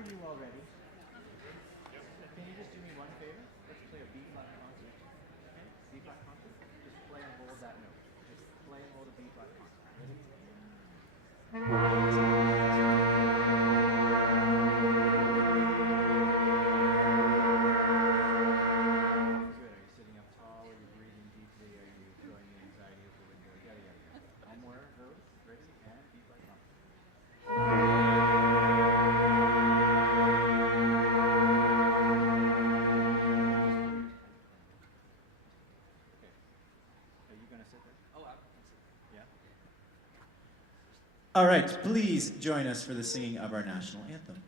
Are you all ready? Can you just do me one favor? Let's play a B-flat concert. Okay? B-flat concert. Just play and hold that note. Just play and hold a B-flat concert. Ready? Good. Are you sitting up tall? Are you breathing deeply? Are you throwing the anxiety out the window? Yada, yada, yada. One more of those. Ready? And B-flat concert. All right, please join us for the singing of our national anthem.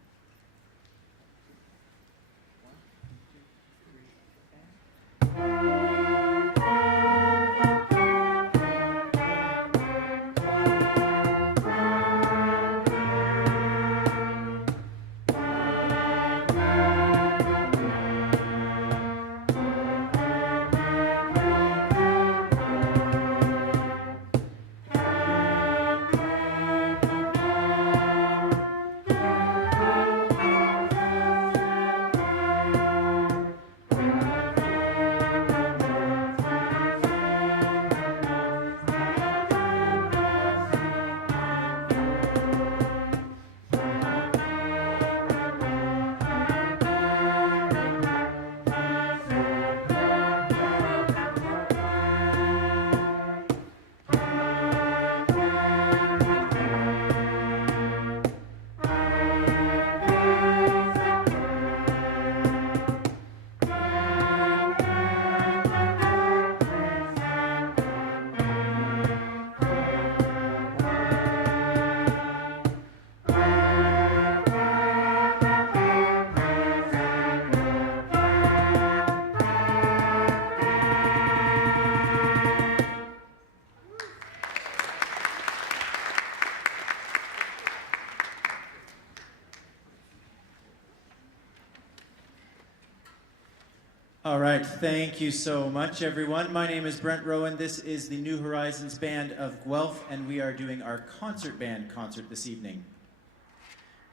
All right, thank you so much, everyone. My name is Brent Rowan. This is the New Horizons Band of Guelph, and we are doing our concert band concert this evening.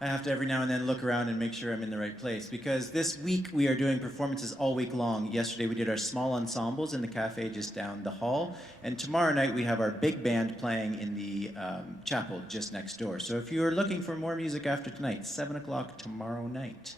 I have to every now and then look around and make sure I'm in the right place, because this week we are doing performances all week long. Yesterday we did our small ensembles in the cafe just down the hall, and tomorrow night we have our big band playing in the chapel just next door. So if you are looking for more music after tonight, 7 o'clock tomorrow night.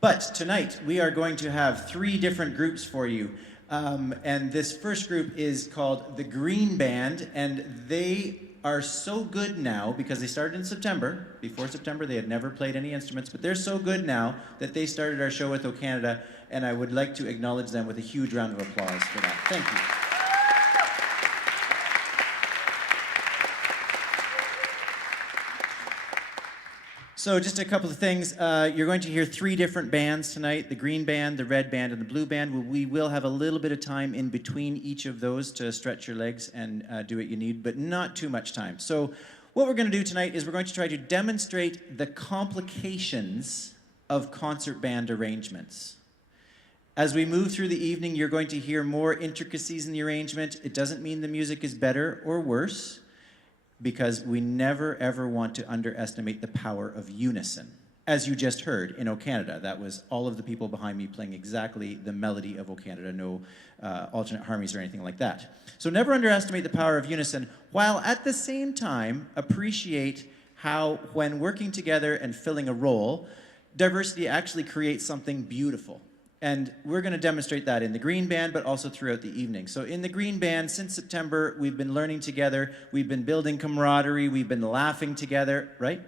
But tonight, we are going to have 3 different groups for you. And this first group is called the Green Band, and they are so good now, because they started in September. Before September, they had never played any instruments, but they're so good now that they started our show with O Canada, and I would like to acknowledge them with a huge round of applause for that. Thank you. So just a couple of things. You're going to hear 3 different bands tonight, the green band, the red band, and the blue band. We will have a little bit of time in between each of those to stretch your legs and do what you need, but not too much time. So what we're going to do tonight is we're going to try to demonstrate the complications of concert band arrangements. As we move through the evening, you're going to hear more intricacies in the arrangement. It doesn't mean the music is better or worse, because we never, ever want to underestimate the power of unison. As you just heard in O Canada, that was all of the people behind me playing exactly the melody of O Canada, no alternate harmonies or anything like that. So never underestimate the power of unison, while at the same time appreciate how, when working together and filling a role, diversity actually creates something beautiful. And we're going to demonstrate that in the Green Band, but also throughout the evening. So in the Green Band, since September, we've been learning together, we've been building camaraderie, we've been laughing together, right?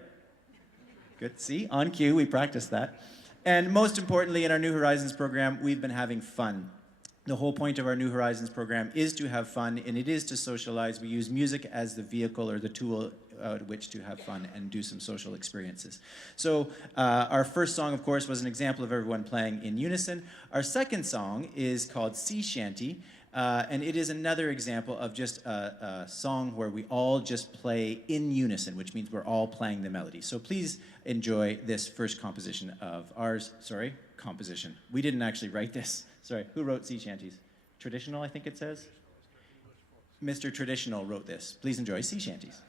Good, see, on cue, we practiced that. And most importantly, in our New Horizons program, we've been having fun. The whole point of our New Horizons program is to have fun, and it is to socialize. We use music as the vehicle or the tool which to have fun and do some social experiences. So our first song, of course, was an example of everyone playing in unison. Our second song is called Sea Shanty, and it is another example of just a song where we all just play in unison, which means we're all playing the melody. So please enjoy this first composition of ours. Sorry, composition. We didn't actually write this. Sorry, who wrote Sea Shanties? Traditional, I think it says? Mr. Traditional wrote this. Please enjoy Sea Shanties.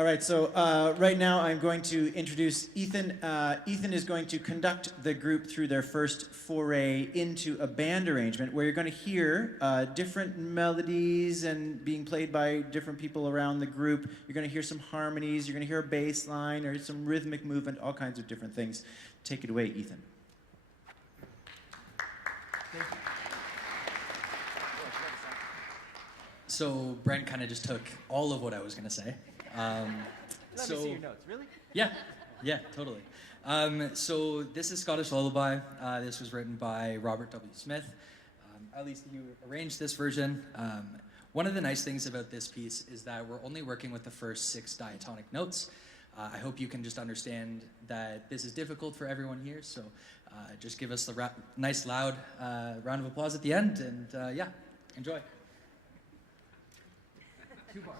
All right, so right now I'm going to introduce Ethan. Ethan is going to conduct the group through their first foray into a band arrangement where you're going to hear different melodies and being played by different people around the group. You're going to hear some harmonies, you're going to hear a bass line or some rhythmic movement, all kinds of different things. Take it away, Ethan. Thank you. So Brent kind of just took all of what I was going to say. Let me see your notes. Really? Yeah, totally. So this is Scottish Lullaby. This was written by Robert W. Smith. At least he arranged this version. One of the nice things about this piece is that we're only working with the first 6 diatonic notes. I hope you can just understand that this is difficult for everyone here, so just give us the nice loud round of applause at the end, and yeah, enjoy. 2 bars.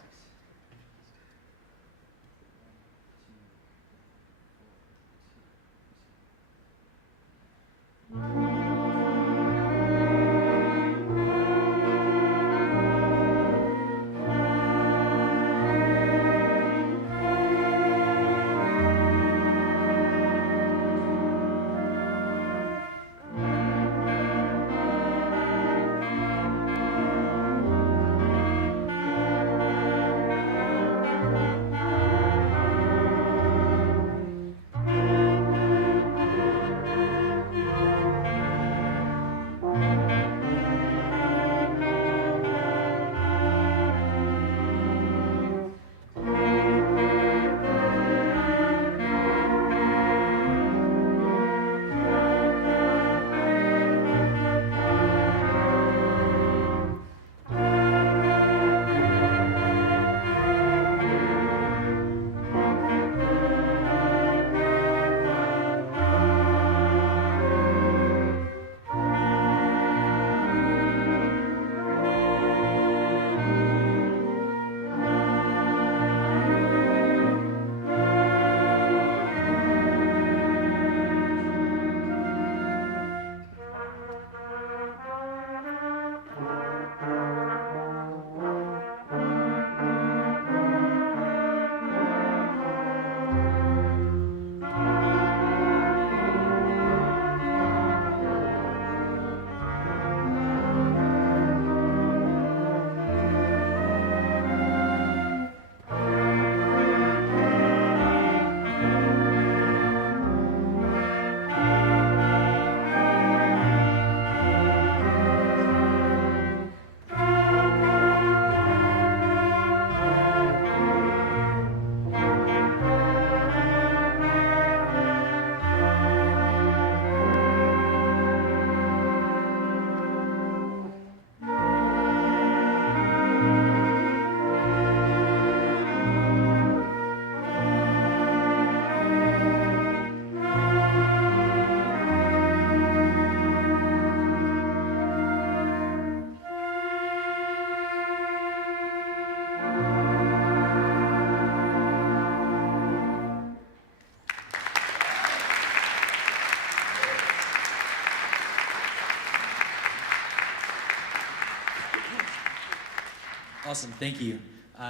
Awesome, thank you.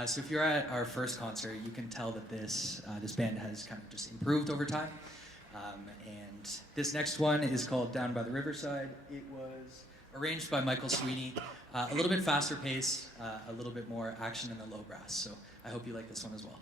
So if you're at our first concert, you can tell that this band has kind of just improved over time. And this next one is called Down by the Riverside. It was arranged by Michael Sweeney. A little bit faster pace, a little bit more action in the low brass. So I hope you like this one as well.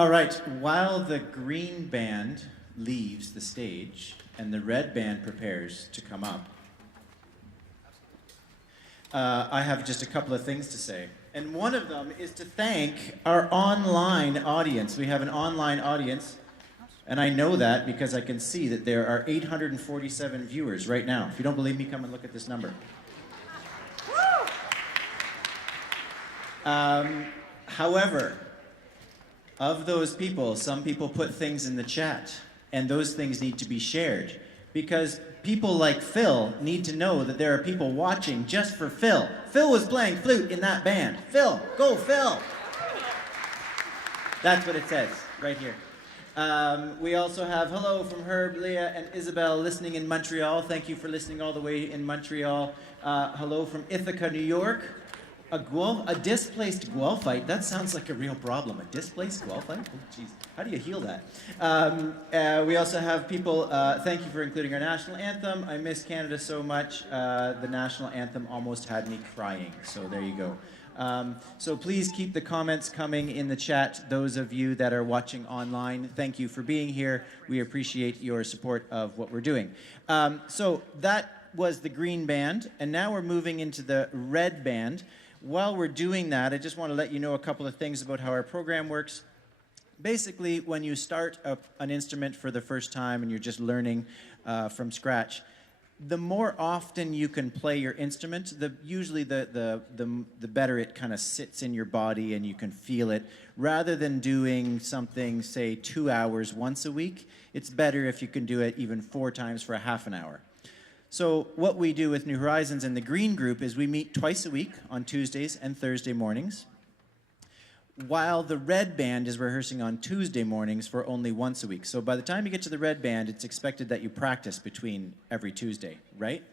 All right, while the green band leaves the stage and the red band prepares to come up, I have just a couple of things to say. And one of them is to thank our online audience. We have an online audience, and I know that because I can see that there are 847 viewers right now. If you don't believe me, come and look at this number. However, of those people, some people put things in the chat, and those things need to be shared. Because people like Phil need to know that there are people watching just for Phil. Phil was playing flute in that band. Phil, go Phil! That's what it says, right here. We also have hello from Herb, Leah, and Isabel listening in Montreal. Thank you for listening all the way in Montreal. Hello from Ithaca, New York. A displaced Guelphite? That sounds like a real problem. A displaced Guelphite? Oh, jeez. How do you heal that? We also have people, thank you for including our national anthem. I miss Canada so much. The national anthem almost had me crying. So there you go. So please keep the comments coming in the chat. Those of you that are watching online, thank you for being here. We appreciate your support of what we're doing. So that was the green band, and now we're moving into the red band. While we're doing that, I just want to let you know a couple of things about how our program works. Basically, when you start an instrument for the first time and you're just learning from scratch, the more often you can play your instrument, usually the better it kind of sits in your body and you can feel it. Rather than doing something, say, 2 hours once a week, it's better if you can do it even 4 times for a half an hour. So what we do with New Horizons and the Green Group is we meet twice a week on Tuesdays and Thursday mornings, while the red band is rehearsing on Tuesday mornings for only once a week. So by the time you get to the red band, it's expected that you practice between every Tuesday, right?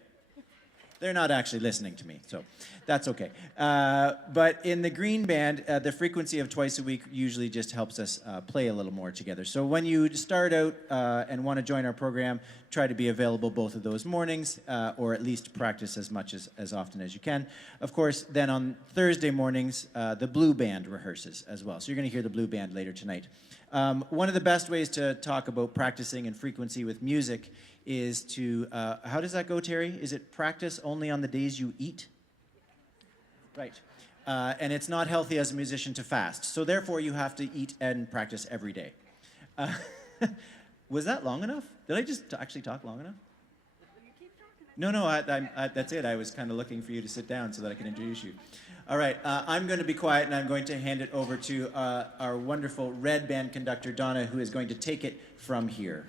They're not actually listening to me, so that's okay. But in the green band, the frequency of twice a week usually just helps us play a little more together. So when you start out and want to join our program, try to be available both of those mornings, or at least practice as much as often as you can. Of course, then on Thursday mornings, the blue band rehearses as well. So you're going to hear the blue band later tonight. One of the best ways to talk about practicing and frequency with music is to, how does that go, Terry? Is it practice only on the days you eat? Right. And it's not healthy as a musician to fast. So therefore, you have to eat and practice every day. Was that long enough? Did I just actually talk long enough? No, that's it. I was kind of looking for you to sit down so that I can introduce you. All right, I'm going to be quiet, and I'm going to hand it over to our wonderful red band conductor, Donna, who is going to take it from here.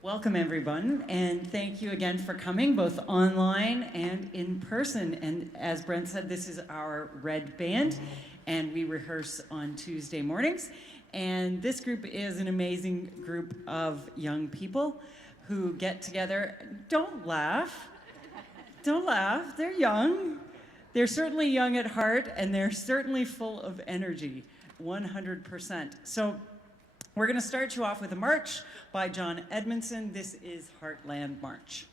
Welcome, everyone, and thank you again for coming, both online and in person. And as Brent said, this is our red band, and we rehearse on Tuesday mornings. And this group is an amazing group of young people who get together. Don't laugh. Don't laugh. They're young. They're certainly young at heart, and they're certainly full of energy, 100%. So we're going to start you off with a march by John Edmondson. This is Heartland March.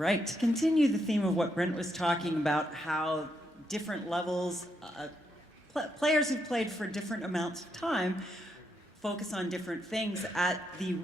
right, to continue the theme of what Brent was talking about, how different levels, players who've played for different amounts of time focus on different things. At the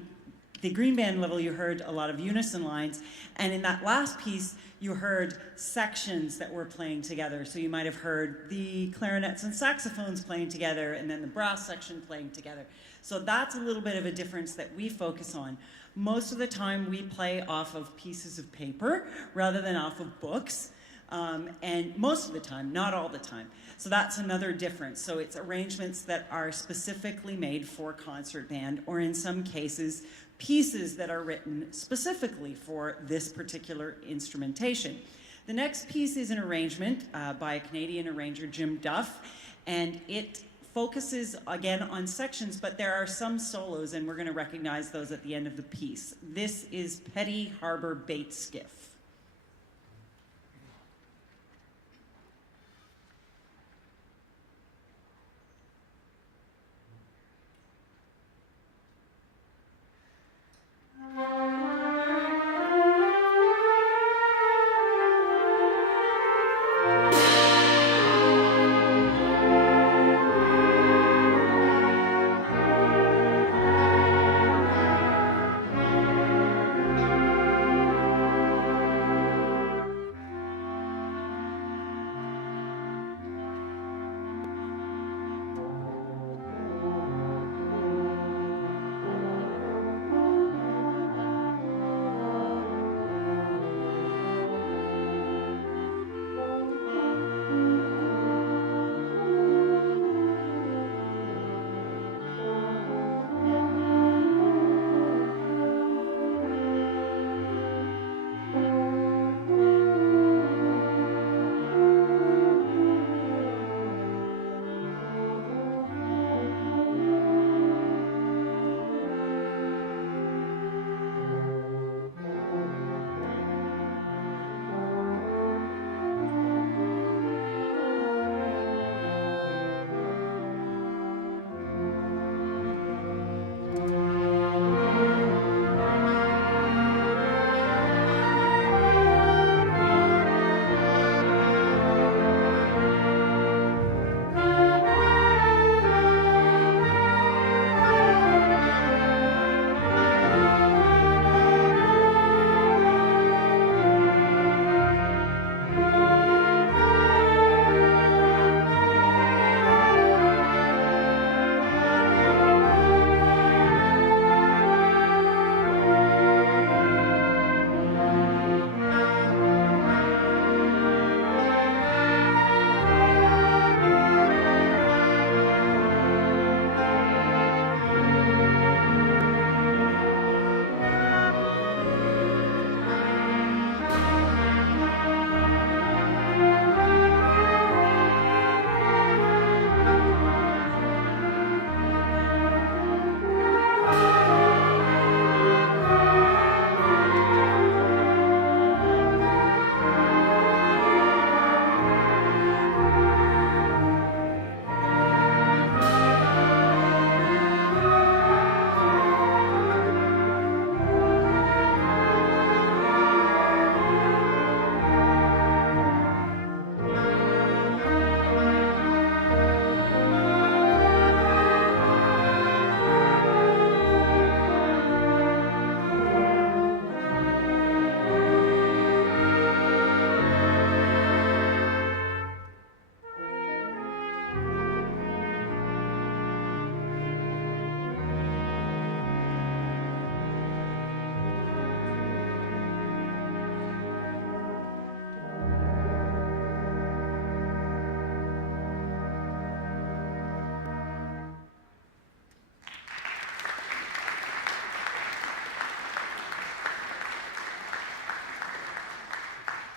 green band level, you heard a lot of unison lines, and in that last piece, you heard sections that were playing together. So you might have heard the clarinets and saxophones playing together, and then the brass section playing together. So that's a little bit of a difference that we focus on. Most of the time, we play off of pieces of paper rather than off of books, and most of the time, not all the time. So that's another difference. So it's arrangements that are specifically made for concert band, or in some cases, pieces that are written specifically for this particular instrumentation. The next piece is an arrangement by a Canadian arranger, Jim Duff, and it focuses again on sections, but there are some solos, and we're going to recognize those at the end of the piece. This is Petty Harbor Bait Skiff.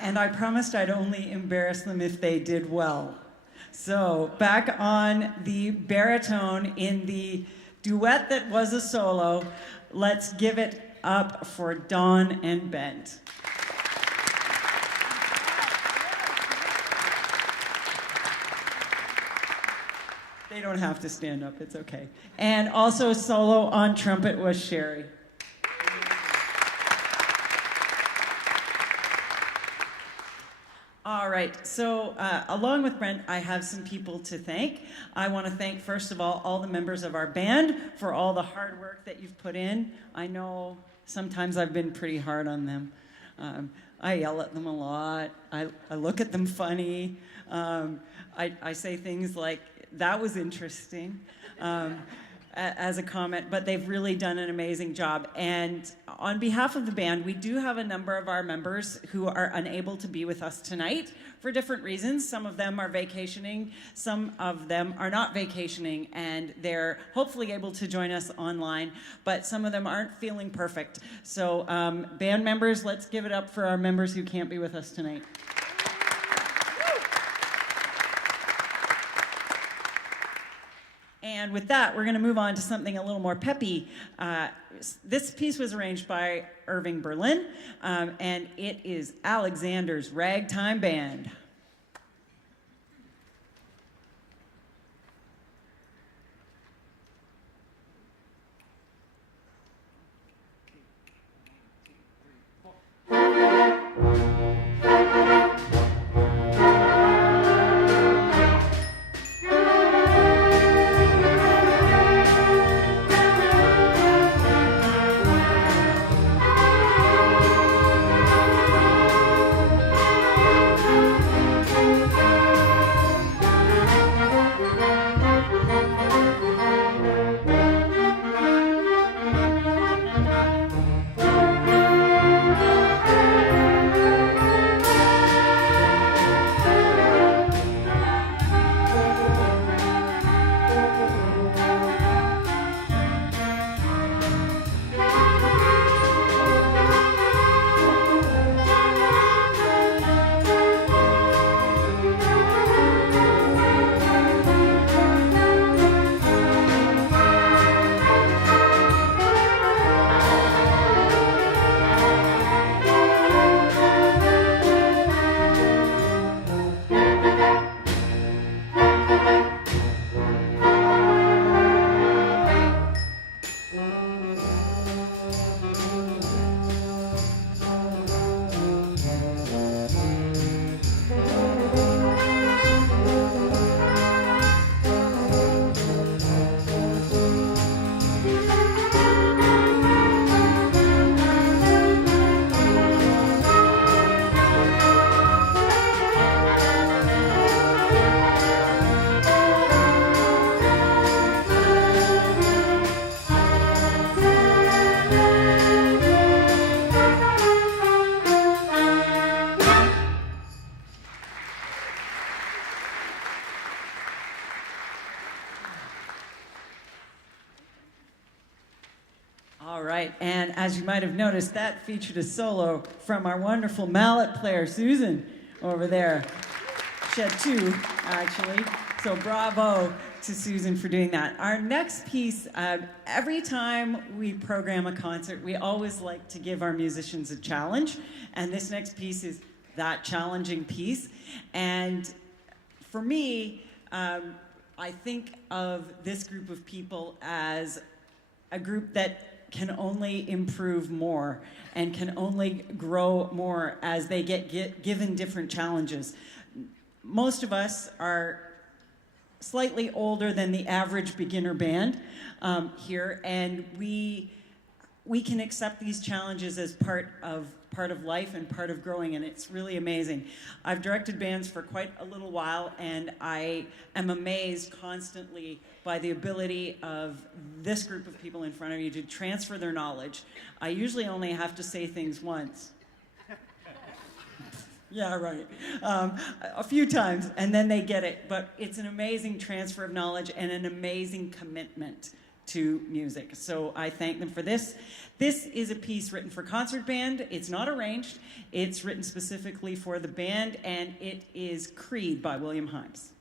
And I promised I'd only embarrass them if they did well. So back on the baritone in the duet that was a solo, let's give it up for Dawn and Bent. They don't have to stand up, it's okay. And also solo on trumpet was Sherry. All right, so along with Brent, I have some people to thank. I want to thank, first of all the members of our band for all the hard work that you've put in. I know sometimes I've been pretty hard on them. I yell at them a lot. I look at them funny. I say things like, that was interesting. As a comment, but they've really done an amazing job. And on behalf of the band, we do have a number of our members who are unable to be with us tonight for different reasons. Some of them are vacationing, some of them are not vacationing, and they're hopefully able to join us online, but some of them aren't feeling perfect. So band members, let's give it up for our members who can't be with us tonight. And with that, we're going to move on to something a little more peppy. This piece was arranged by Irving Berlin, and it is Alexander's Ragtime Band. All right, and as you might have noticed, that featured a solo from our wonderful mallet player, Susan, over there. She had two, actually, so bravo to Susan for doing that. Our next piece, every time we program a concert, we always like to give our musicians a challenge, and this next piece is that challenging piece. And for me, I think of this group of people as a group that can only improve more and can only grow more as they get given different challenges. Most of us are slightly older than the average beginner band here, and we can accept these challenges as part of life and part of growing, and it's really amazing. I've directed bands for quite a little while, and I am amazed constantly by the ability of this group of people in front of you to transfer their knowledge. I usually only have to say things once. Yeah, right. A few times, and then they get it. But it's an amazing transfer of knowledge and an amazing commitment to music. So I thank them for this. This is a piece written for concert band. It's not arranged. It's written specifically for the band, and it is Creed by William Himes.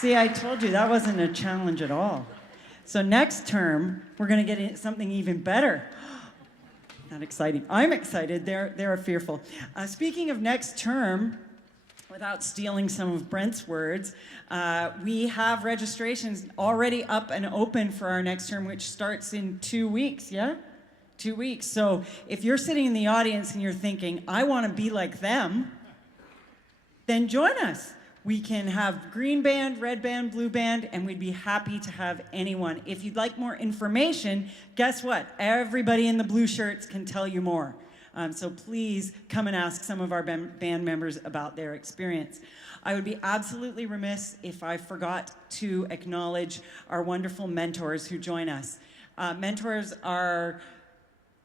See, I told you that wasn't a challenge at all. So next term, we're going to get in something even better. Not exciting. I'm excited. They're fearful. Speaking of next term, without stealing some of Brent's words, we have registrations already up and open for our next term, which starts in 2 weeks, yeah? 2 weeks. So if you're sitting in the audience and you're thinking, I want to be like them, then join us. We can have green band, red band, blue band, and we'd be happy to have anyone. If you'd like more information, guess what? Everybody in the blue shirts can tell you more. So please come and ask some of our band members about their experience. I would be absolutely remiss if I forgot to acknowledge our wonderful mentors who join us. Mentors are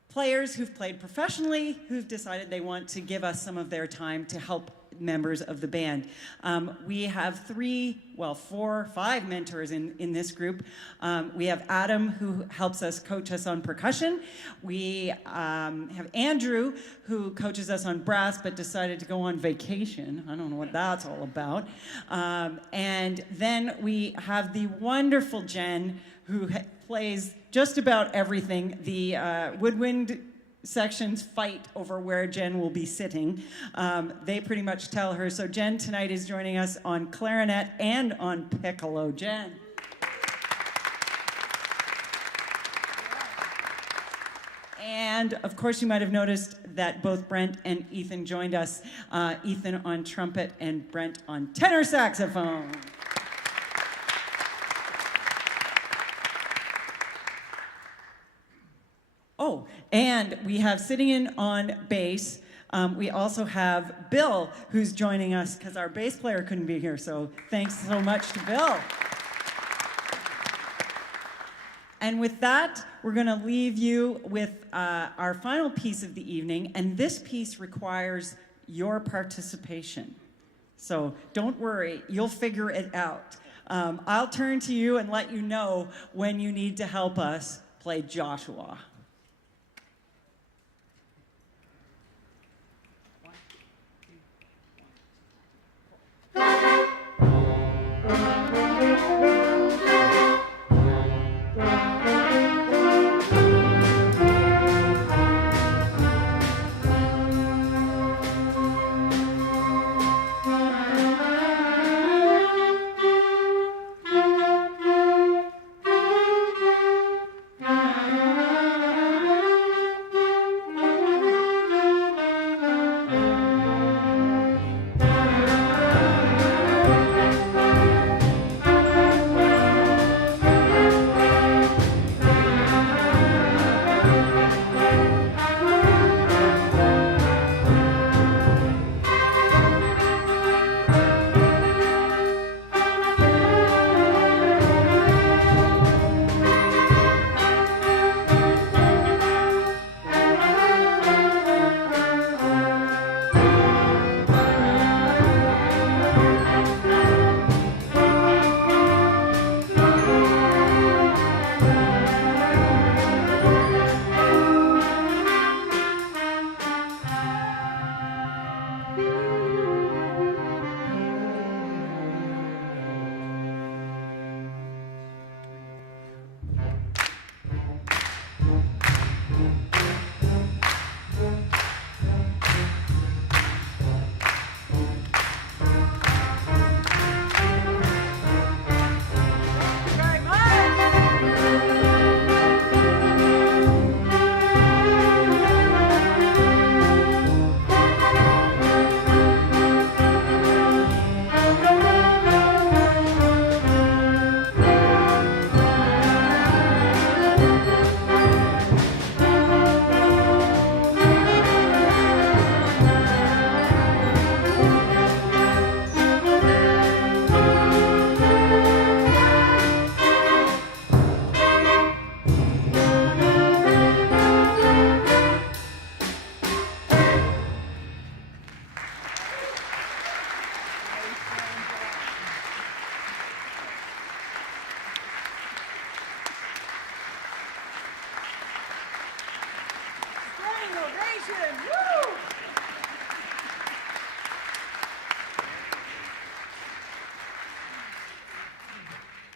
players who've played professionally, who've decided they want to give us some of their time to help members of the band. We have 5 mentors in this group. We have Adam, who helps us coach us on percussion. We have Andrew, who coaches us on brass, but decided to go on vacation. I don't know what that's all about. And then we have the wonderful Jen, who plays just about everything. The woodwind sections fight over where Jen will be sitting. They pretty much tell her. So Jen tonight is joining us on clarinet and on piccolo. Jen. And of course you might have noticed that both Brent and Ethan joined us. Ethan on trumpet and Brent on tenor saxophone. Oh, and we have sitting in on bass, we also have Bill, who's joining us because our bass player couldn't be here, so thanks so much to Bill. And with that, we're going to leave you with our final piece of the evening, and this piece requires your participation. So don't worry, you'll figure it out. I'll turn to you and let you know when you need to help us play Joshua.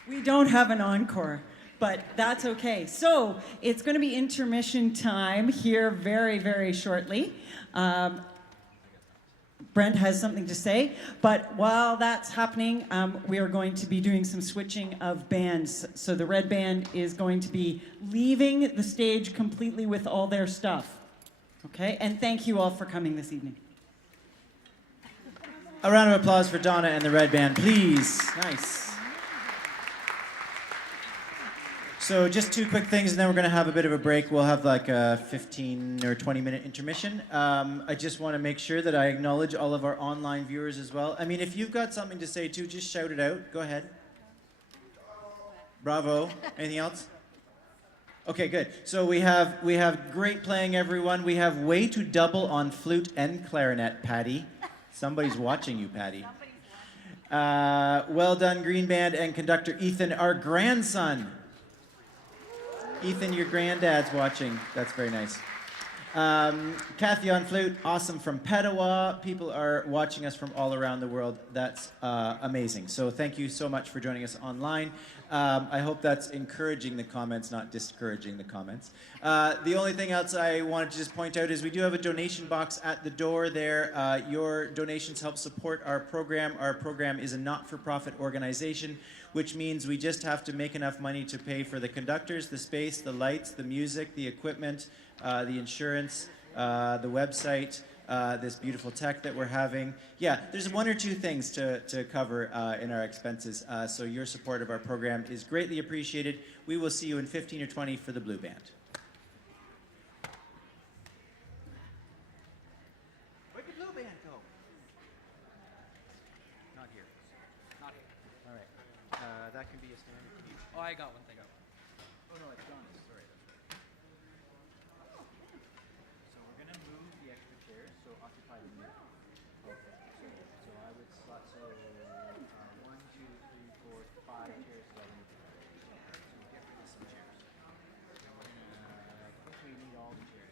We don't have an encore, but that's okay. So it's going to be intermission time here very, very shortly. Brent has something to say, but while that's happening, we are going to be doing some switching of bands. So the red band is going to be leaving the stage completely with all their stuff. Okay, and thank you all for coming this evening. A round of applause for Donna and the red band, please. Nice. So just two quick things, and then we're going to have a bit of a break. We'll have like a 15 or 20-minute intermission. I just want to make sure that I acknowledge all of our online viewers as well. I mean, if you've got something to say too, just shout it out. Go ahead. Bravo. Anything else? Okay, good. So we have great playing, everyone. We have way to double on flute and clarinet, Patty. Somebody's watching you, Patty. Well done, Green Band and conductor Ethan, our grandson. Ethan, your granddad's watching. That's very nice. Kathy on flute, awesome from Petawa. People are watching us from all around the world. That's amazing. So thank you so much for joining us online. I hope that's encouraging the comments, not discouraging the comments. The only thing else I wanted to just point out is we do have a donation box at the door there. Your donations help support our program. Our program is a not-for-profit organization, which means we just have to make enough money to pay for the conductors, the space, the lights, the music, the equipment, the insurance, the website, this beautiful tech that we're having. Yeah, there's one or two things to cover in our expenses, so your support of our program is greatly appreciated. We will see you in 15 or 20 for the Blue Band. Where'd the Blue Band go? Not here. Not here. All right. That can be a standard for you. Oh, I got one thing up. Oh, no, it's Donna's. Sorry. So we're going to move the extra chairs, so occupy the middle. Okay. So I would slot, 1, 2, 3, 4, 5 chairs. So I need to get rid of some chairs. I think we need all the chairs.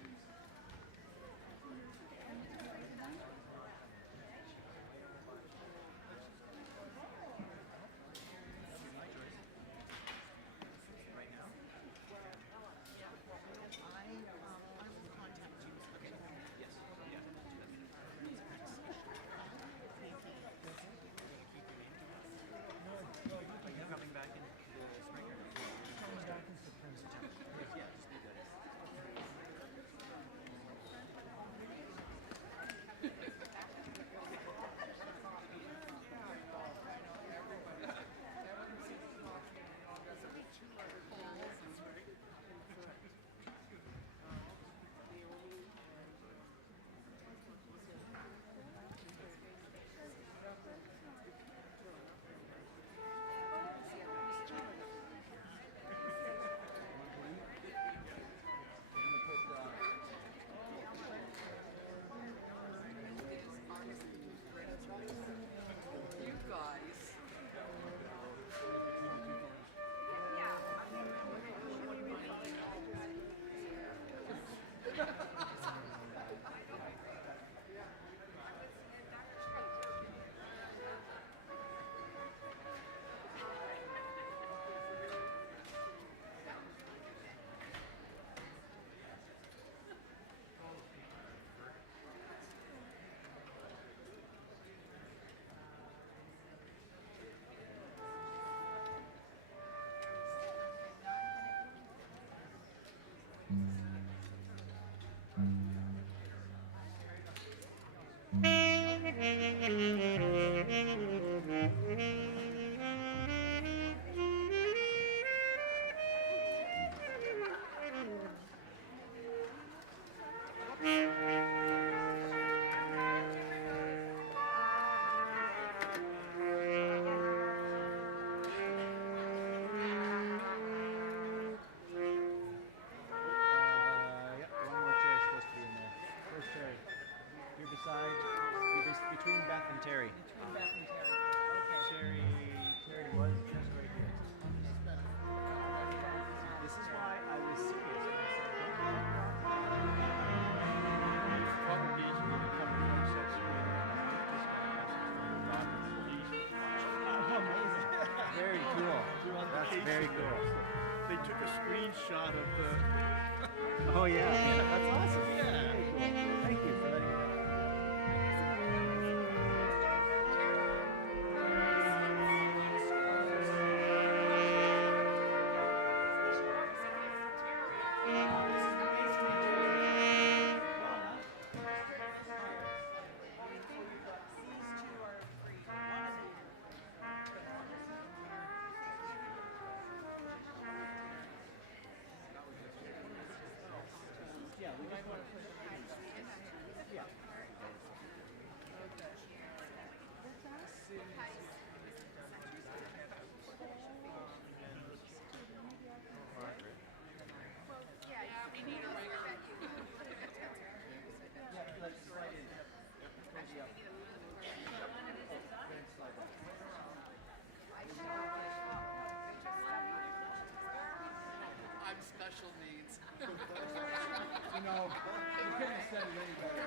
Very cool. They took a screenshot of the. Oh yeah, that's awesome. Yeah. Very cool. Thank you for letting me know. I'm special needs. You know, you couldn't have said it any better.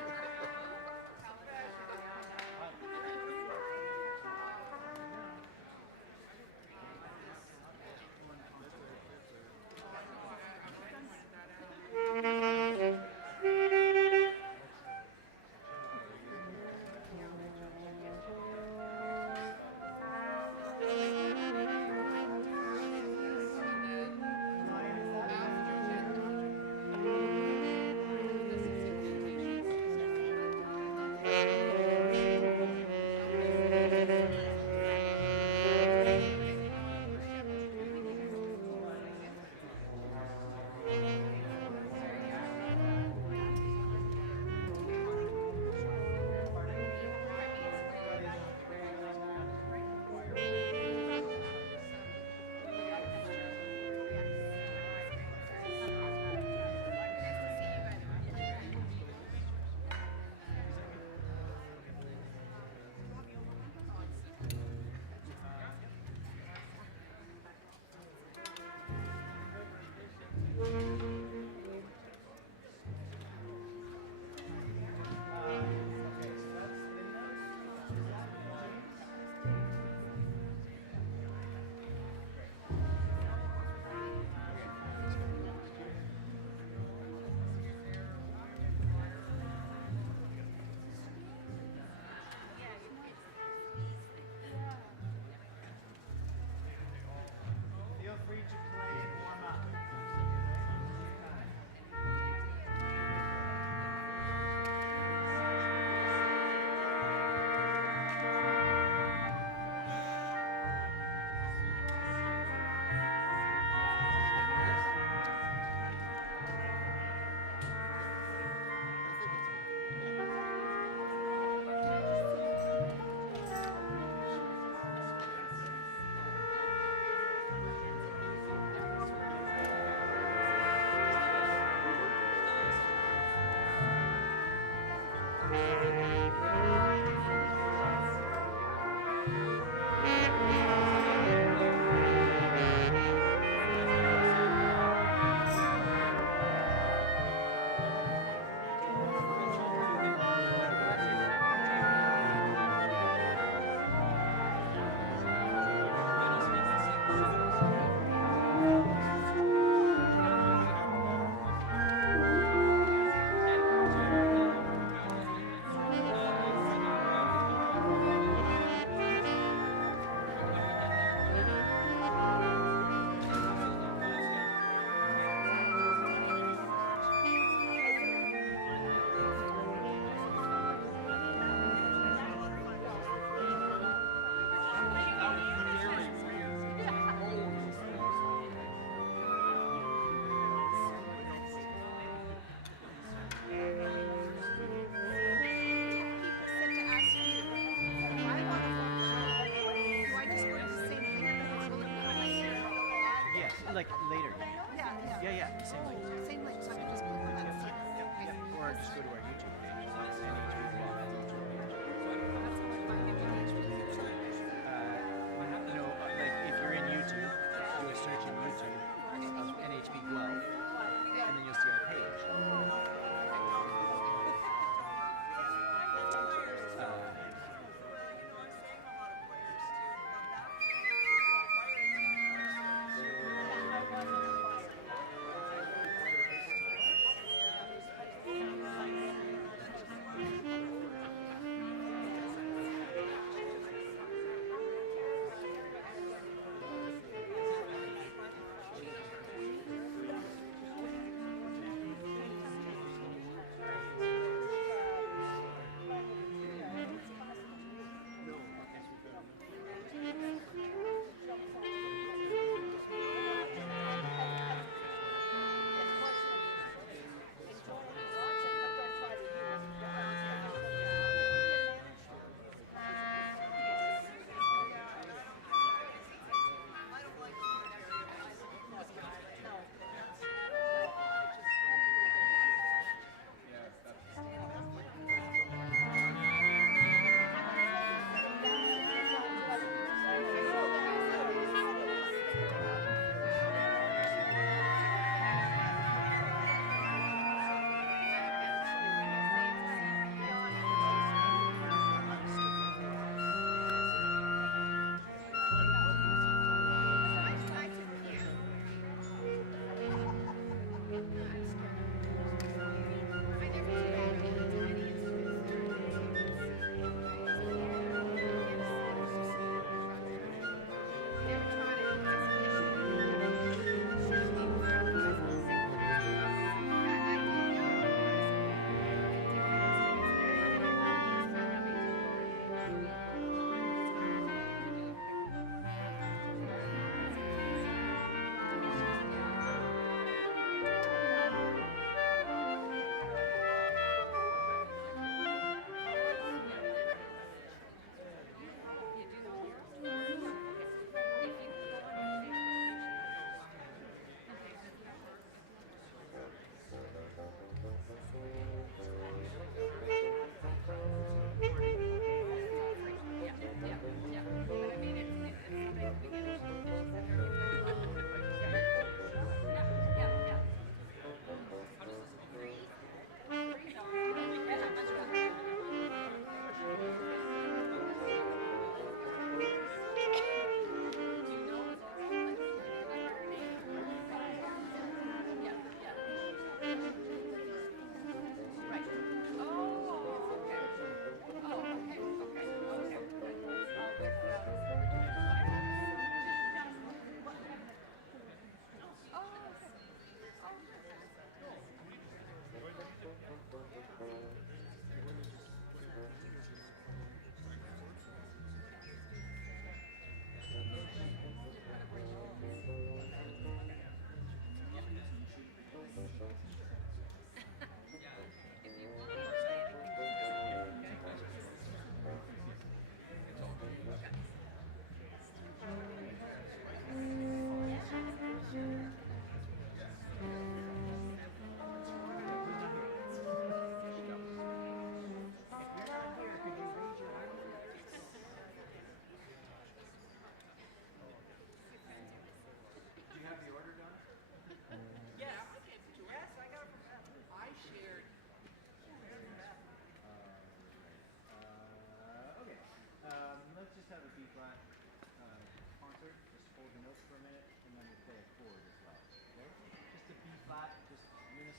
Feel free to play and warm up. Like later. Yeah, same link. Same link, so I can just click on that. Yep. Or just go to our YouTube page. NHB like if you're in YouTube, do a search in YouTube of NHB Guelph, and then you'll see our page.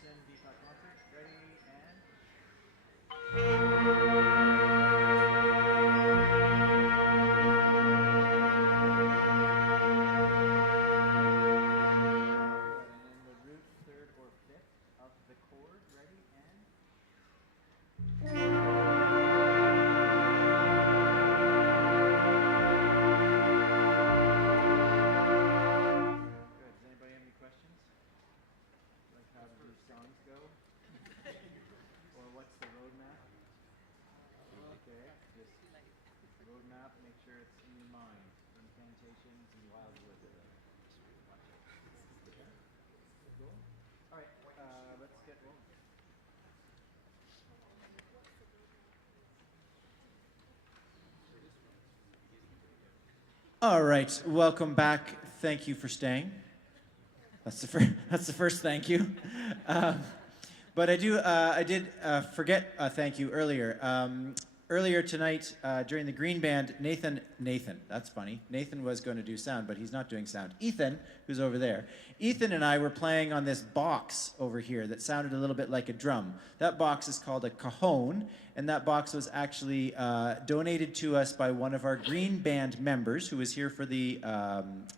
Unison B-flat concert. Ready and... Good. And in the root, third or fifth of the chord. Ready and... Good. Does anybody have any questions? Like how do these songs go? Or what's the roadmap? Okay, just roadmap, make sure it's in your mind. Incantations and wild words. Watch it. Okay. Cool. All right, let's get rolling. All right, welcome back. Thank you for staying. That's the first thank you. But I did forget a thank you earlier. Earlier tonight, during the Green Band, Nathan, that's funny. Nathan was going to do sound, but he's not doing sound. Ethan, who's over there, Ethan and I were playing on this box over here that sounded a little bit like a drum. That box is called a cajon, and that box was actually donated to us by one of our Green Band members who was here for the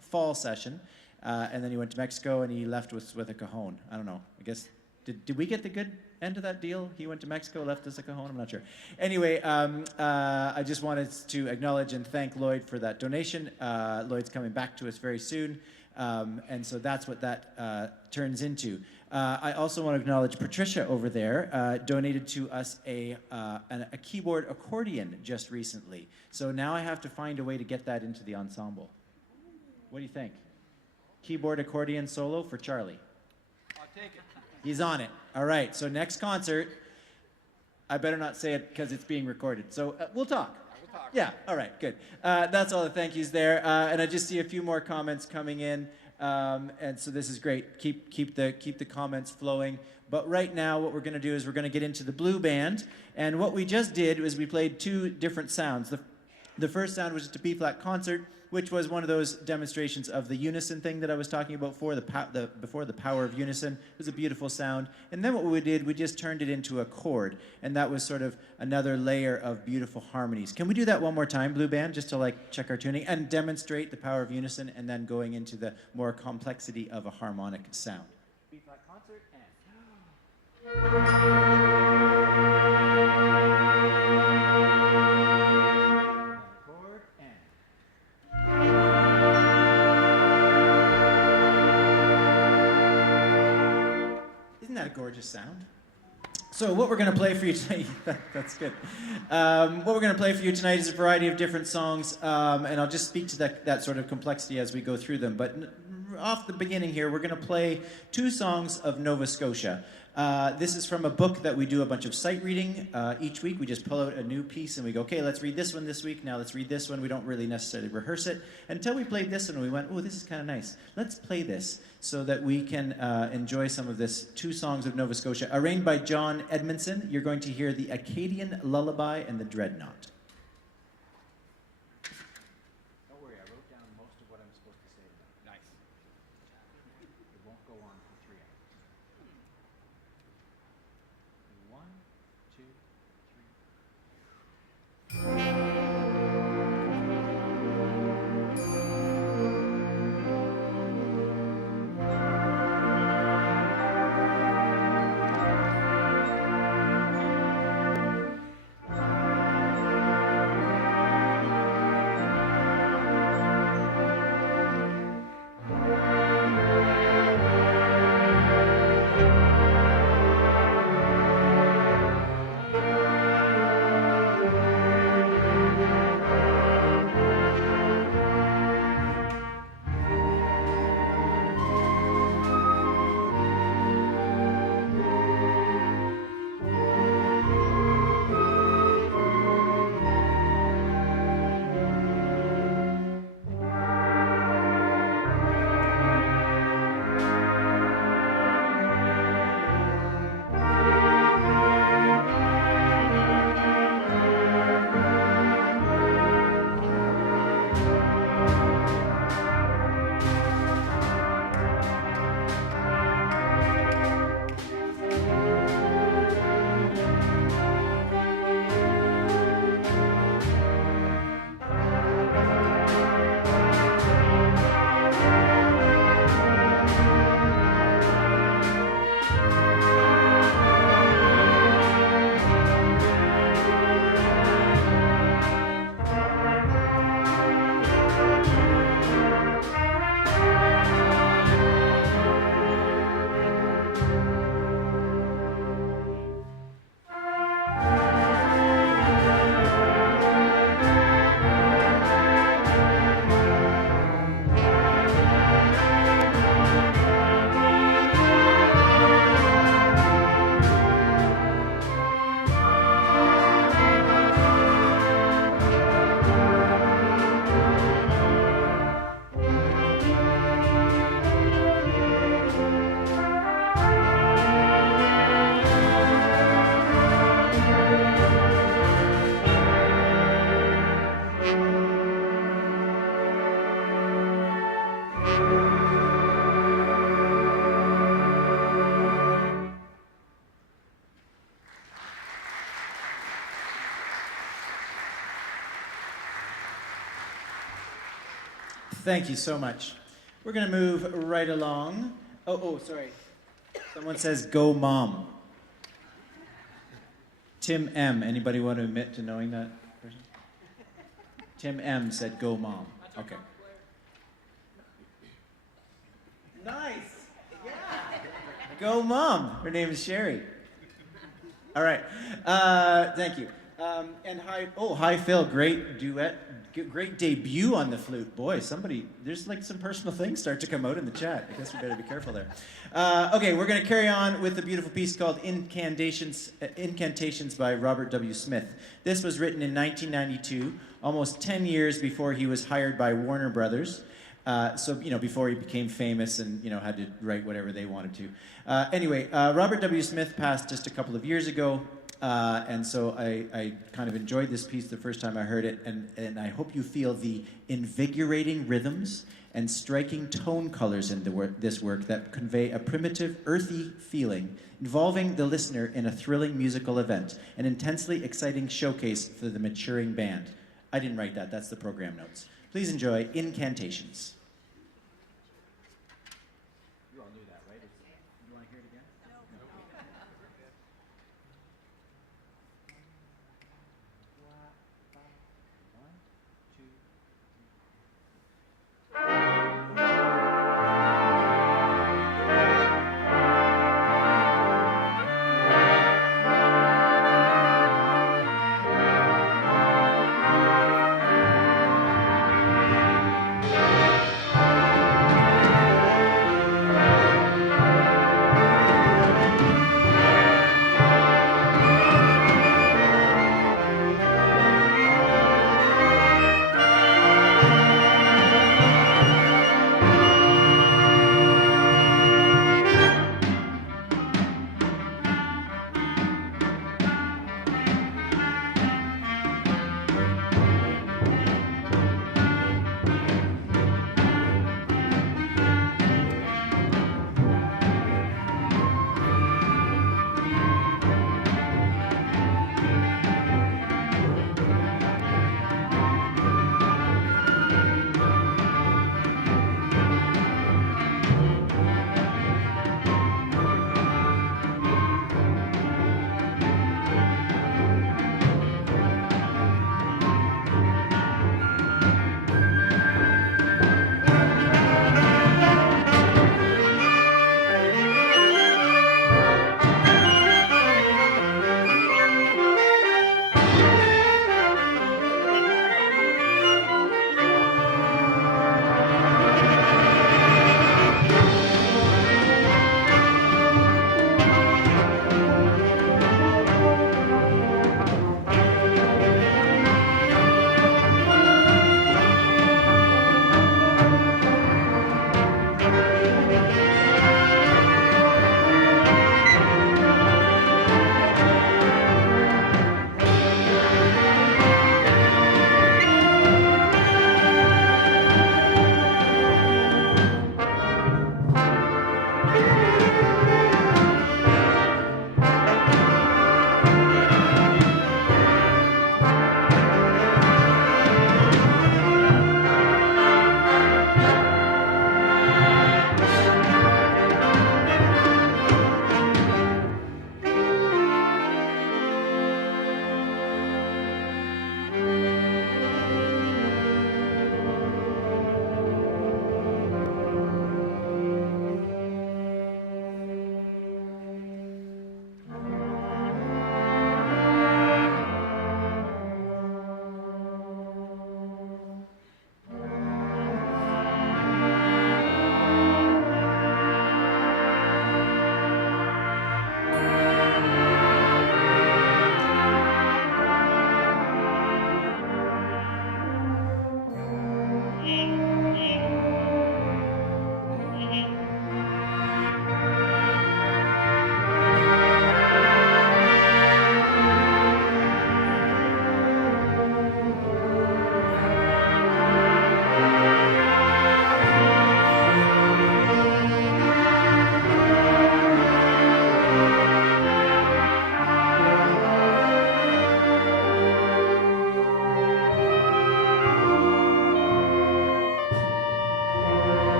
fall session. And then he went to Mexico and he left us with a cajon. I don't know. I guess, did we get the good end of that deal? He went to Mexico, left us a cajon? I'm not sure. Anyway, I just wanted to acknowledge and thank Lloyd for that donation. Lloyd's coming back to us very soon. And so that's what that turns into. I also want to acknowledge Patricia over there donated to us a keyboard accordion just recently. So now I have to find a way to get that into the ensemble. What do you think? Keyboard accordion solo for Charlie. I'll take it. He's on it. All right, so next concert, I better not say it because it's being recorded. So we'll talk. We'll talk. Yeah, all right, good. That's all the thank yous there. And I just see a few more comments coming in. And so this is great. Keep the comments flowing. But right now what we're going to do is we're going to get into the blue band. And what we just did was we played two different sounds. The first sound was just a B-flat concert, which was one of those demonstrations of the unison thing that I was talking about before, the power of unison. It was a beautiful sound. And then what we did, we just turned it into a chord, and that was sort of another layer of beautiful harmonies. Can we do that one more time, Blue Band, just to like check our tuning and demonstrate the power of unison, and then going into the more complexity of a harmonic sound? B-flat concert and... chord and... Isn't that a gorgeous sound? So what we're going to play for you tonight, that's good. What we're going to play for you tonight is a variety of different songs, and I'll just speak to that sort of complexity as we go through them. But off the beginning here, we're going to play two songs of Nova Scotia. This is from a book that we do a bunch of sight reading each week. We just pull out a new piece and we go, okay, let's read this one this week. Now let's read this one. We don't really necessarily rehearse it. Until we played this one, we went, oh, this is kind of nice. Let's play this so that we can enjoy some of this. Two songs of Nova Scotia, arranged by John Edmondson. You're going to hear the Acadian Lullaby and the Dreadnought. Don't worry, I wrote down most of what I'm supposed to say tonight. Nice. It won't go on for 3 hours. 1, 2, 3. Thank you so much. We're going to move right along. Oh, sorry. Someone says, go mom. Tim M. Anybody want to admit to knowing that person? Tim M. said, go mom. Okay. Nice. Yeah. Go mom. Her name is Sherry. All right. Thank you. And hi Phil. Great duet. Great debut on the flute. Boy, there's like some personal things start to come out in the chat. I guess we better be careful there. Okay, we're going to carry on with a beautiful piece called Incantations by Robert W. Smith. This was written in 1992, almost 10 years before he was hired by Warner Brothers. Before he became famous and, had to write whatever they wanted to. Anyway, Robert W. Smith passed just a couple of years ago. And so I kind of enjoyed this piece the first time I heard it, and I hope you feel the invigorating rhythms and striking tone colors in this work that convey a primitive, earthy feeling involving the listener in a thrilling musical event, an intensely exciting showcase for the maturing band. I didn't write that, that's the program notes. Please enjoy Incantations. You all knew that, right? You want to hear it again?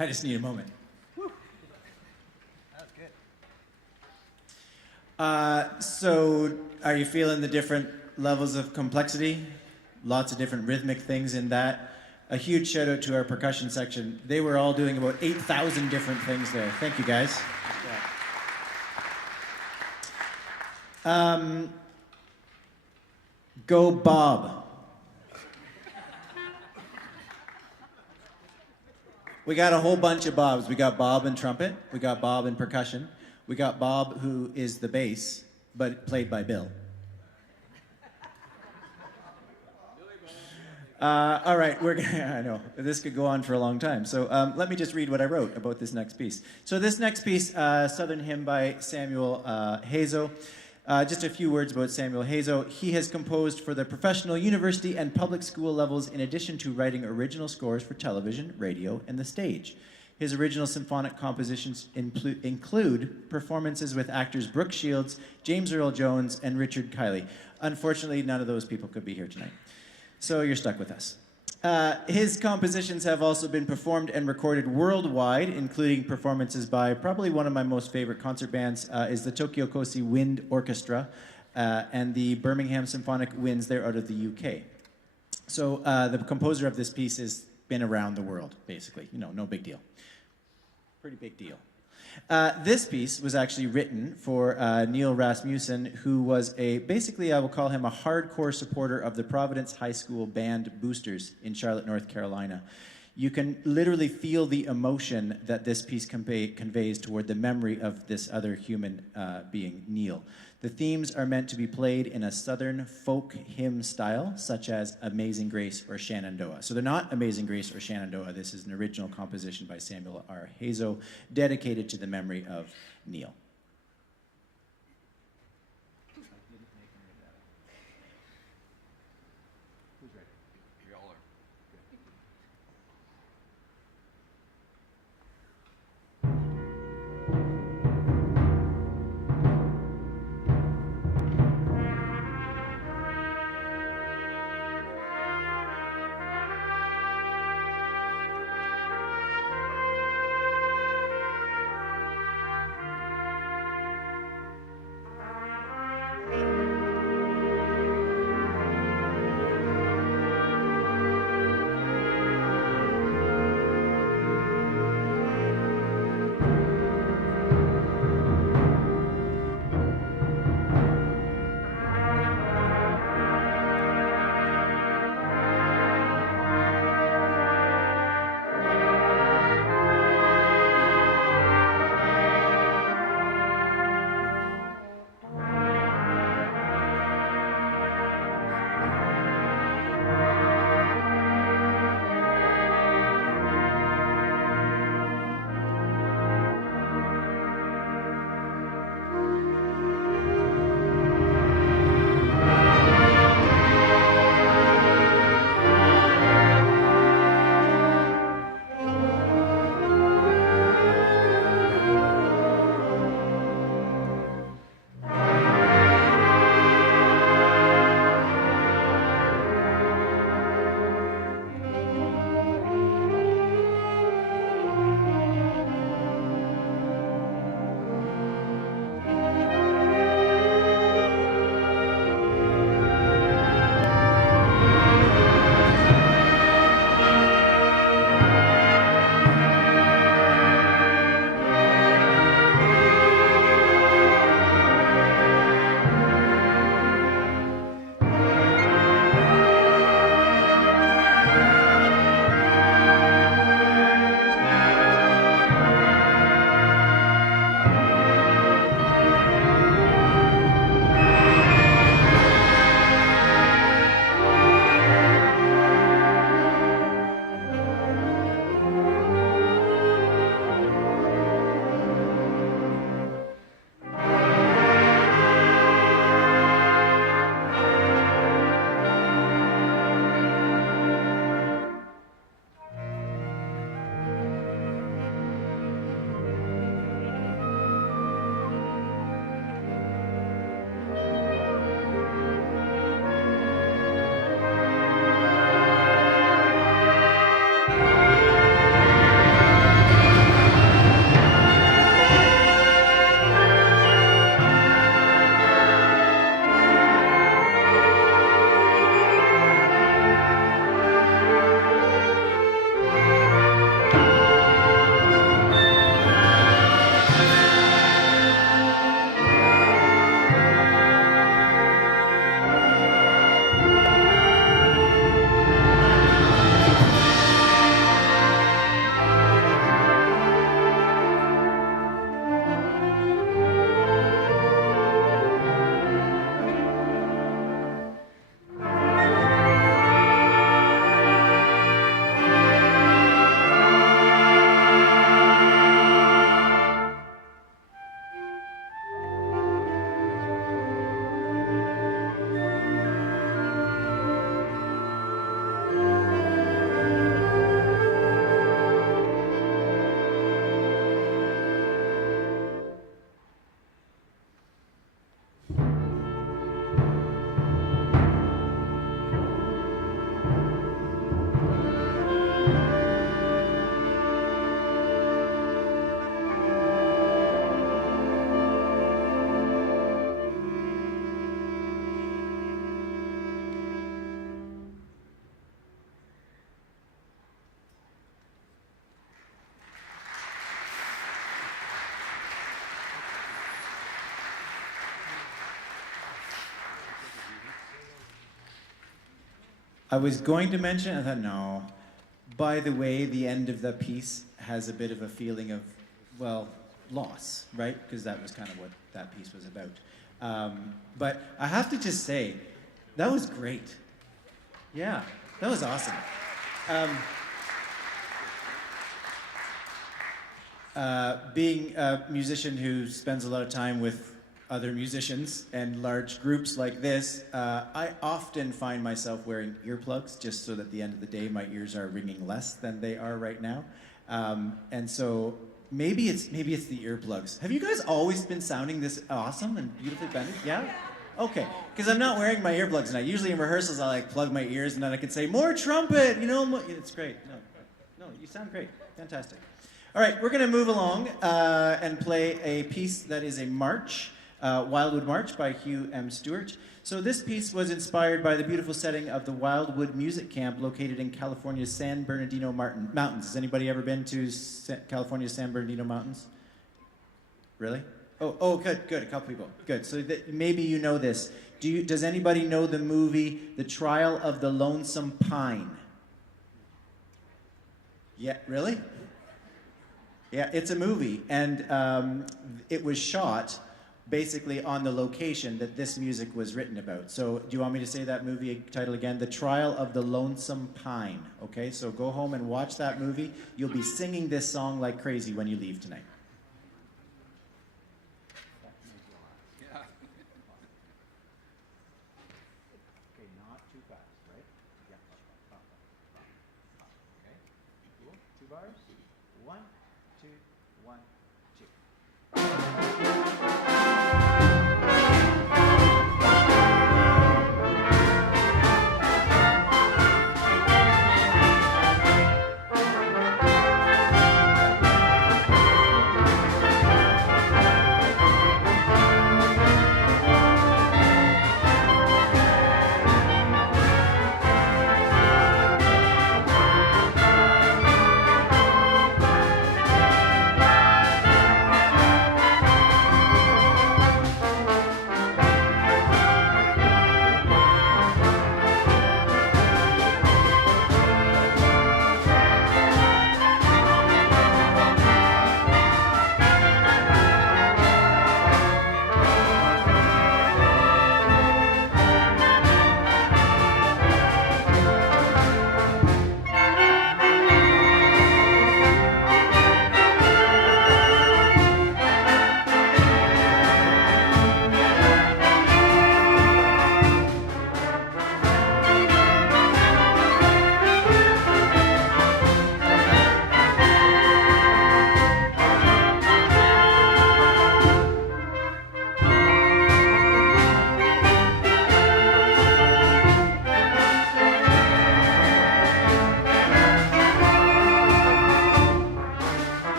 I just need a moment. That was good. So, are you feeling the different levels of complexity? Lots of different rhythmic things in that. A huge shout out to our percussion section. They were all doing about 8,000 different things there. Thank you, guys. Go Bob. We got a whole bunch of Bobs. We got Bob in trumpet. We got Bob in percussion. We got Bob, who is the bass, but played by Bill. All right, I know, this could go on for a long time. So let me just read what I wrote about this next piece. So this next piece, Southern Hymn by Samuel Hazo. Just a few words about Samuel Hazo. He has composed for the professional, university, and public school levels in addition to writing original scores for television, radio, and the stage. His original symphonic compositions include performances with actors Brooke Shields, James Earl Jones, and Richard Kiley. Unfortunately, none of those people could be here tonight. So you're stuck with us. His compositions have also been performed and recorded worldwide, including performances by probably one of my most favorite concert bands is the Tokyo Kosi Wind Orchestra and the Birmingham Symphonic Winds. They're out of the UK. So the composer of this piece has been around the world, basically. You know, no big deal. Pretty big deal. This piece was actually written for Neil Rasmussen, who was basically I will call him a hardcore supporter of the Providence High School Band Boosters in Charlotte, North Carolina. You can literally feel the emotion that this piece conveys toward the memory of this other human being, Neil. The themes are meant to be played in a Southern folk hymn style, such as Amazing Grace or Shenandoah. So they're not Amazing Grace or Shenandoah. This is an original composition by Samuel R. Hazo, dedicated to the memory of Neil. Who's ready? We all are. I was going to mention it, I thought, no. By the way, the end of the piece has a bit of a feeling of, well, loss, right? Because that was kind of what that piece was about. But I have to just say, that was great. Yeah, that was awesome. Being a musician who spends a lot of time with other musicians and large groups like this, I often find myself wearing earplugs just so that at the end of the day my ears are ringing less than they are right now. And so maybe it's the earplugs. Have you guys always been sounding this awesome and beautifully bended? Yeah? Okay, because I'm not wearing my earplugs tonight. Usually in rehearsals I like plug my ears and then I can say, more trumpet, you know, it's great. No, you sound great, fantastic. All right, we're gonna move along and play a piece that is a march, Wildwood March by Hugh M. Stewart. So this piece was inspired by the beautiful setting of the Wildwood Music Camp located in California's San Bernardino Mountains. Has anybody ever been to California's San Bernardino Mountains? Really? Oh, good, a couple people. Good, so maybe you know this. Does anybody know the movie The Trial of the Lonesome Pine? Yeah, really? Yeah, it's a movie, and it was shot basically on the location that this music was written about. So do you want me to say that movie title again? The Trial of the Lonesome Pine. Okay, so go home and watch that movie. You'll be singing this song like crazy when you leave tonight. Okay, not too fast, right? Yeah. Okay, cool. 2 bars. 1, 2, 1, 2.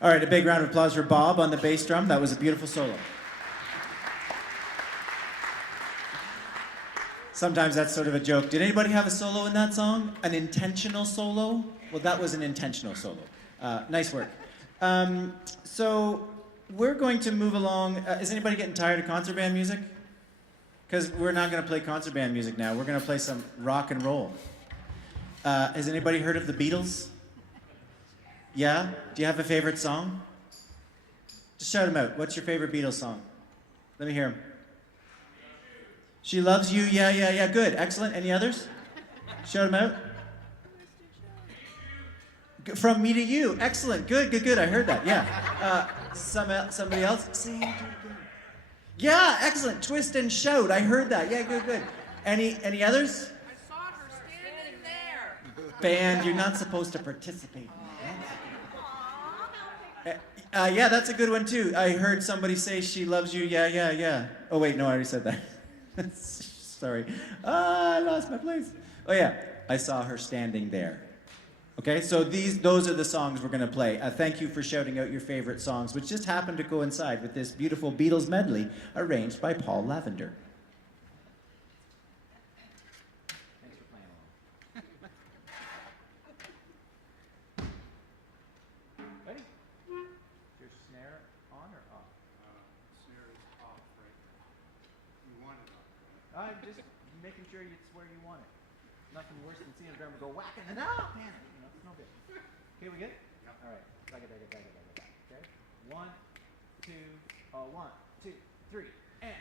All right, a big round of applause for Bob on the bass drum. That was a beautiful solo. Sometimes that's sort of a joke. Did anybody have a solo in that song? An intentional solo? Well, that was an intentional solo. Nice work. So we're going to move along. Is anybody getting tired of concert band music? Because we're not going to play concert band music now. We're going to play some rock and roll. Has anybody heard of the Beatles? Yeah? Do you have a favorite song? Just shout them out. What's your favorite Beatles song? Let me hear them. She Loves You. Yeah, yeah, yeah. Good. Excellent. Any others? Shout them out. From Me to You. Excellent. Good, good, good. I heard that. Yeah. Somebody else? Yeah, excellent. Twist and Shout. I heard that. Yeah, good, good. Any others? I saw her standing there. Band, you're not supposed to participate. Yeah, that's a good one too. I heard somebody say She Loves You. Yeah, yeah, yeah. Oh wait, no, I already said that. Sorry. I lost my place. Oh yeah, I Saw Her Standing There. Okay, so those are the songs we're going to play. Thank you for shouting out your favorite songs, which just happened to coincide with this beautiful Beatles medley arranged by Paul Lavender. Thanks for playing along. Ready? Is your snare on or off? Snare is off right now. You want it off. I'm just making sure it's where you want it. Nothing worse than seeing a drummer go whack and then, oh, man, you know, it's no good. Okay, we good? Yep. All right. Back it. Okay? 1, 2, 1, 2, 3, and.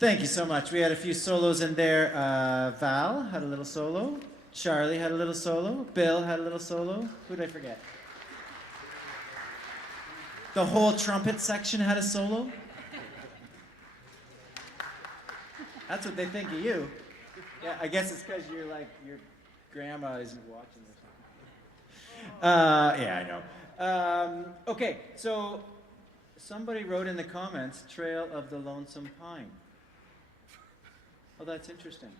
Thank you so much. We had a few solos in there. Val had a little solo. Charlie had a little solo. Bill had a little solo. Who did I forget? The whole trumpet section had a solo. That's what they think of you. Yeah, I guess it's because you're like, your grandma isn't watching or something. Yeah, I know. Okay, so somebody wrote in the comments, Trail of the Lonesome Pine. Oh, that's interesting.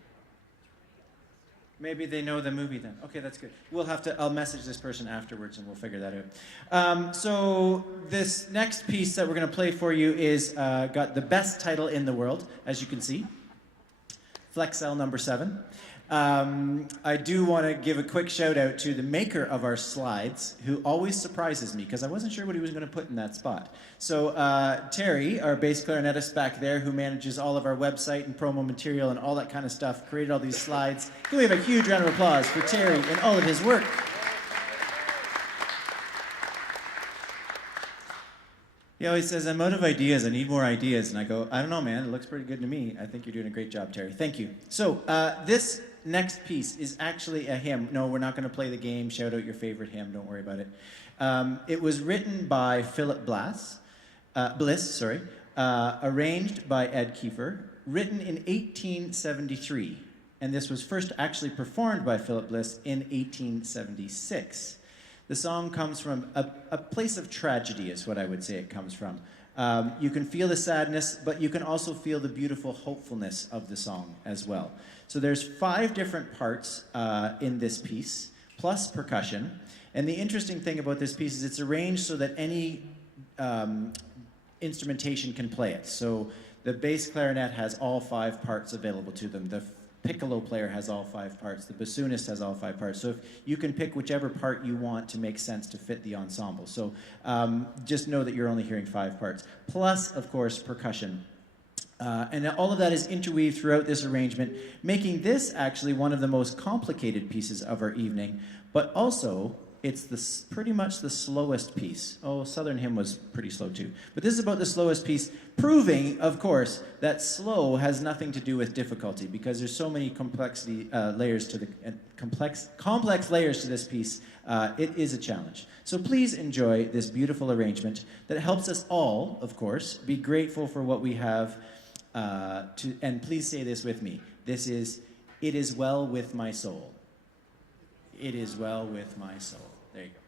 Maybe they know the movie then. Okay, that's good. I'll message this person afterwards and we'll figure that out. So this next piece that we're going to play for you is got the best title in the world, as you can see. Flexel number 7. I do want to give a quick shout out to the maker of our slides, who always surprises me because I wasn't sure what he was going to put in that spot. So Terry, our bass clarinetist back there, who manages all of our website and promo material and all that kind of stuff, created all these slides. Can we have a huge round of applause for Terry and all of his work? He always says, I'm out of ideas, I need more ideas. And I go, I don't know, man, it looks pretty good to me. I think you're doing a great job, Terry. Thank you. So this next piece is actually a hymn. No, we're not going to play the game, shout out your favorite hymn, don't worry about it. It was written by Philip Bliss, arranged by Ed Kiefer, written in 1873. And this was first actually performed by Philip Bliss in 1876. The song comes from a place of tragedy, is what I would say it comes from. You can feel the sadness, but you can also feel the beautiful hopefulness of the song as well. So there's 5 different parts in this piece, plus percussion. And the interesting thing about this piece is it's arranged so that any instrumentation can play it. So the bass clarinet has all 5 parts available to them. The piccolo player has all 5 parts. The bassoonist has all 5 parts. So if you can pick whichever part you want to make sense to fit the ensemble. So just know that you're only hearing 5 parts. Plus, of course, percussion. And all of that is interweaved throughout this arrangement, making this actually one of the most complicated pieces of our evening, but also it's pretty much the slowest piece. Oh, Southern Hymn was pretty slow too. But this is about the slowest piece, proving, of course, that slow has nothing to do with difficulty, because there's so many complex layers to this piece. It is a challenge. So please enjoy this beautiful arrangement that helps us all, of course, be grateful for what we have. And please say this with me. This is, "It is well with my soul. It is well with my soul." There you go.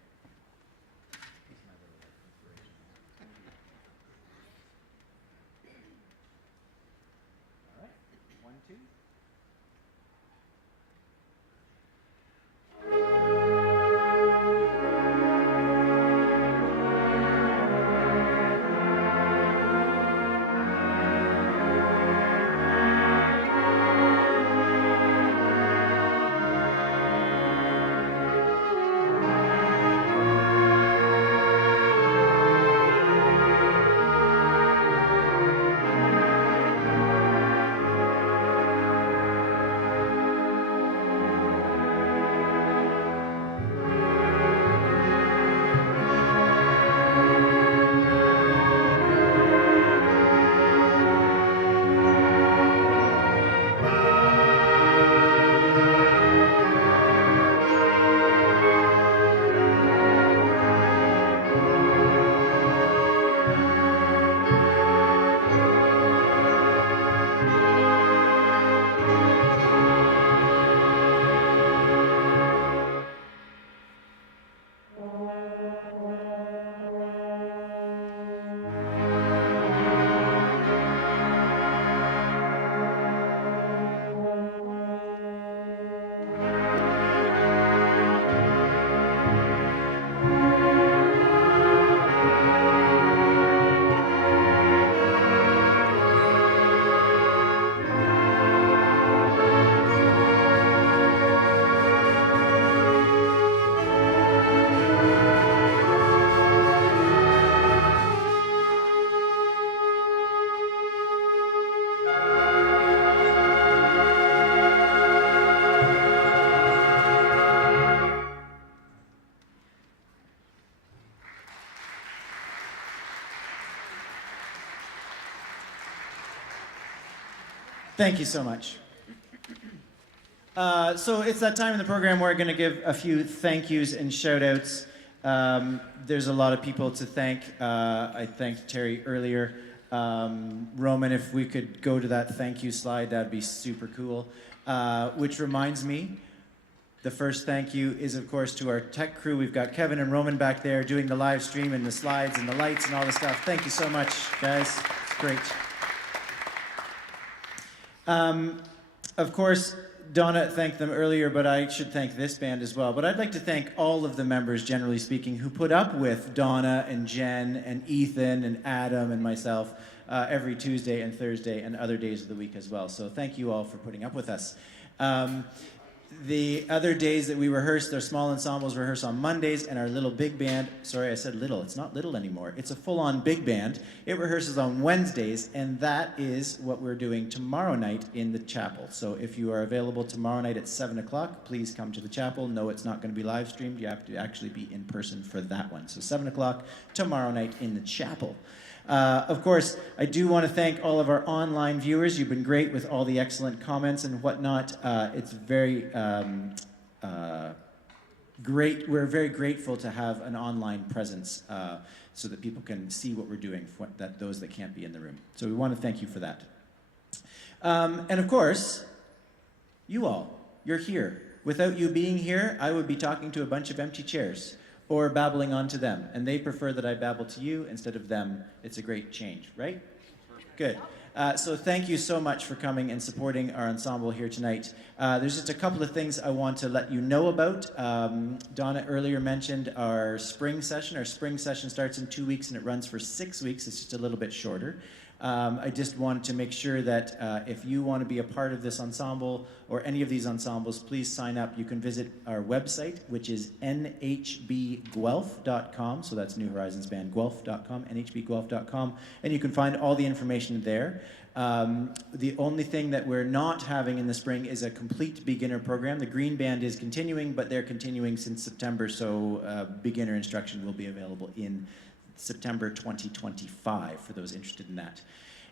All right. 1, 2. Thank you so much. So it's that time in the program where we're going to give a few thank yous and shout outs. There's a lot of people to thank. I thanked Terry earlier. Roman, if we could go to that thank you slide, that'd be super cool. Which reminds me, the first thank you is, of course, to our tech crew. We've got Kevin and Roman back there doing the live stream and the slides and the lights and all the stuff. Thank you so much, guys. It's great. Of course, Donna thanked them earlier, but I should thank this band as well. But I'd like to thank all of the members, generally speaking, who put up with Donna and Jen and Ethan and Adam and myself every Tuesday and Thursday and other days of the week as well. So thank you all for putting up with us. The other days that we rehearse, their small ensembles rehearse on Mondays, and our little big band, sorry, I said little, it's not little anymore, it's a full-on big band. It rehearses on Wednesdays, and that is what we're doing tomorrow night in the chapel. So if you are available tomorrow night at 7 o'clock, please come to the chapel. No, it's not going to be live streamed. You have to actually be in person for that one. So 7 o'clock tomorrow night in the chapel. Of course, I do want to thank all of our online viewers. You've been great with all the excellent comments and whatnot. It's very great. We're very grateful to have an online presence so that people can see what we're doing for those that can't be in the room. So we want to thank you for that. And of course, you all, you're here. Without you being here, I would be talking to a bunch of empty chairs or babbling on to them. And they prefer that I babble to you instead of them. It's a great change, right? Good. So thank you so much for coming and supporting our ensemble here tonight. There's just a couple of things I want to let you know about. Donna earlier mentioned our spring session. Our spring session starts in 2 weeks and it runs for 6 weeks. It's just a little bit shorter. I just wanted to make sure that if you want to be a part of this ensemble or any of these ensembles, please sign up. You can visit our website, which is nhbguelph.com. So that's New Horizons Band Guelph.com, nhbguelph.com. And you can find all the information there. The only thing that we're not having in the spring is a complete beginner program. The Green Band is continuing, but they're continuing since September, so beginner instruction will be available in September 2025 for those interested in that.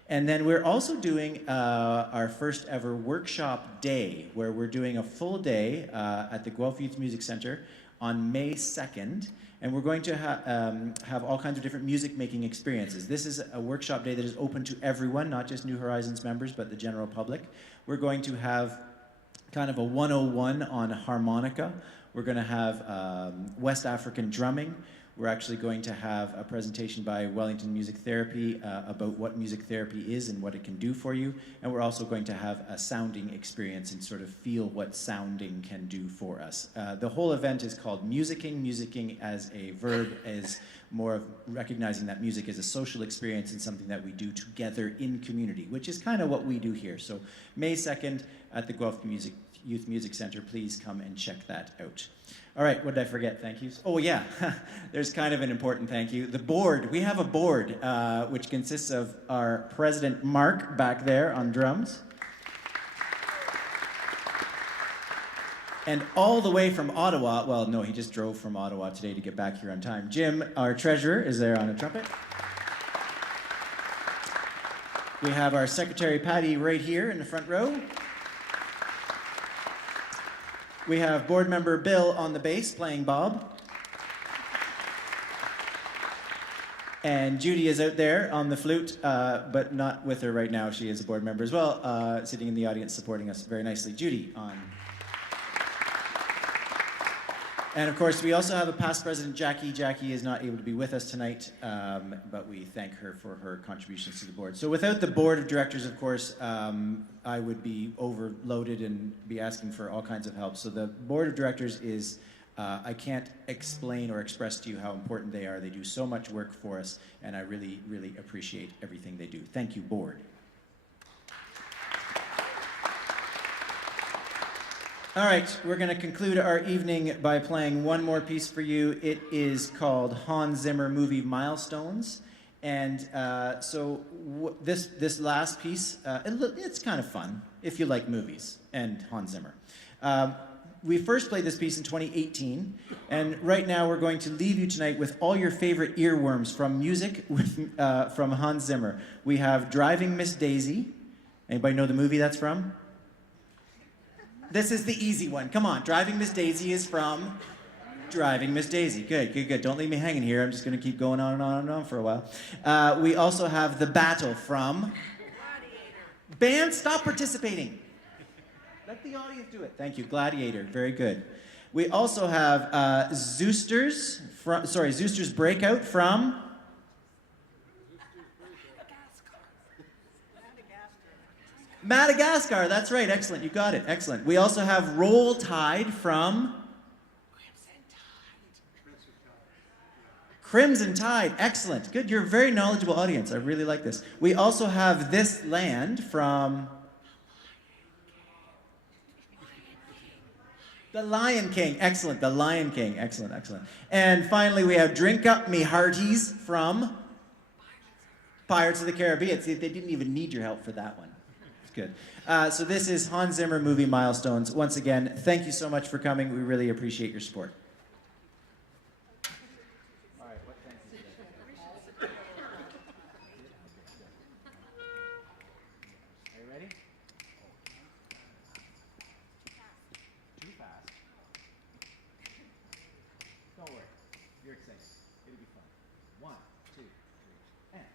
And then we're also doing our first ever workshop day, where we're doing a full day at the Guelph Youth Music Center on May 2nd. And we're going to have all kinds of different music making experiences. This is a workshop day that is open to everyone, not just New Horizons members, but the general public. We're going to have kind of a 101 on harmonica. We're going to have West African drumming. We're actually going to have a presentation by Wellington Music Therapy about what music therapy is and what it can do for you. And we're also going to have a sounding experience and sort of feel what sounding can do for us. The whole event is called Musicking. Musicking as a verb is more of recognizing that music is a social experience and something that we do together in community, which is kind of what we do here. So May 2nd at the Guelph Youth Music Center, please come and check that out. All right, what did I forget? Thank yous. Oh yeah, there's kind of an important thank you. The board, we have a board which consists of our president, Mark, back there on drums. And all the way from Ottawa, well, no, he just drove from Ottawa today to get back here on time. Jim, our treasurer, is there on a trumpet. We have our secretary, Patty, right here in the front row. We have board member Bill on the bass playing Bob. And Judy is out there on the flute, but not with her right now. She is a board member as well, sitting in the audience supporting us very nicely. Judy on. And of course, we also have a past president, Jackie. Jackie is not able to be with us tonight, but we thank her for her contributions to the board. So without the board of directors, of course, I would be overloaded and be asking for all kinds of help. So the board of directors is, I can't explain or express to you how important they are. They do so much work for us, and I really, really appreciate everything they do. Thank you, board. All right, we're going to conclude our evening by playing one more piece for you. It is called Hans Zimmer Movie Milestones. And this last piece, it's kind of fun if you like movies and Hans Zimmer. We first played this piece in 2018, and right now we're going to leave you tonight with all your favorite earworms from music from Hans Zimmer. We have Driving Miss Daisy, Anybody know the movie that's from? This is the easy one. Come on. Driving Miss Daisy is from Driving Miss Daisy. Good, good, good. Don't leave me hanging here. I'm just going to keep going on and on and on for a while. We also have The Battle from Band, stop participating. Let the audience do it. Thank you. Gladiator. Very good. We also have Zeusters Breakout from Madagascar. That's right. Excellent. You got it. Excellent. We also have Roll Tide from Crimson Tide. Excellent. Good. You're a very knowledgeable audience. I really like this. We also have This Land from The Lion King. Excellent. The Lion King. Excellent. Excellent. And finally, we have Drink Up Me Hearties from Pirates of the Caribbean. See, they didn't even need your help for that one. It's good. So this is Hans Zimmer Movie Milestones. Once again, thank you so much for coming. We really appreciate your support. All right, what time is it? Are you ready? Too fast. Don't worry. You're excited. It'll be fun. 1, 2, 3, and.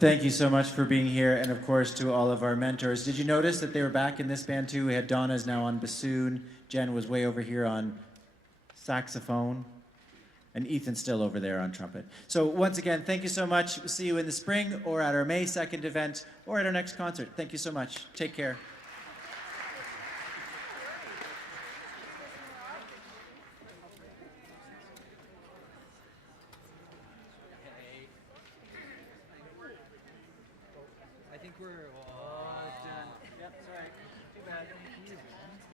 Thank you so much for being here, and of course to all of our mentors. Did you notice that they were back in this band too? We had Donna's now on bassoon, Jen was way over here on saxophone, and Ethan's still over there on trumpet. So once again, thank you so much. We'll see you in the spring or at our May 2nd event or at our next concert. Thank you so much. Take care.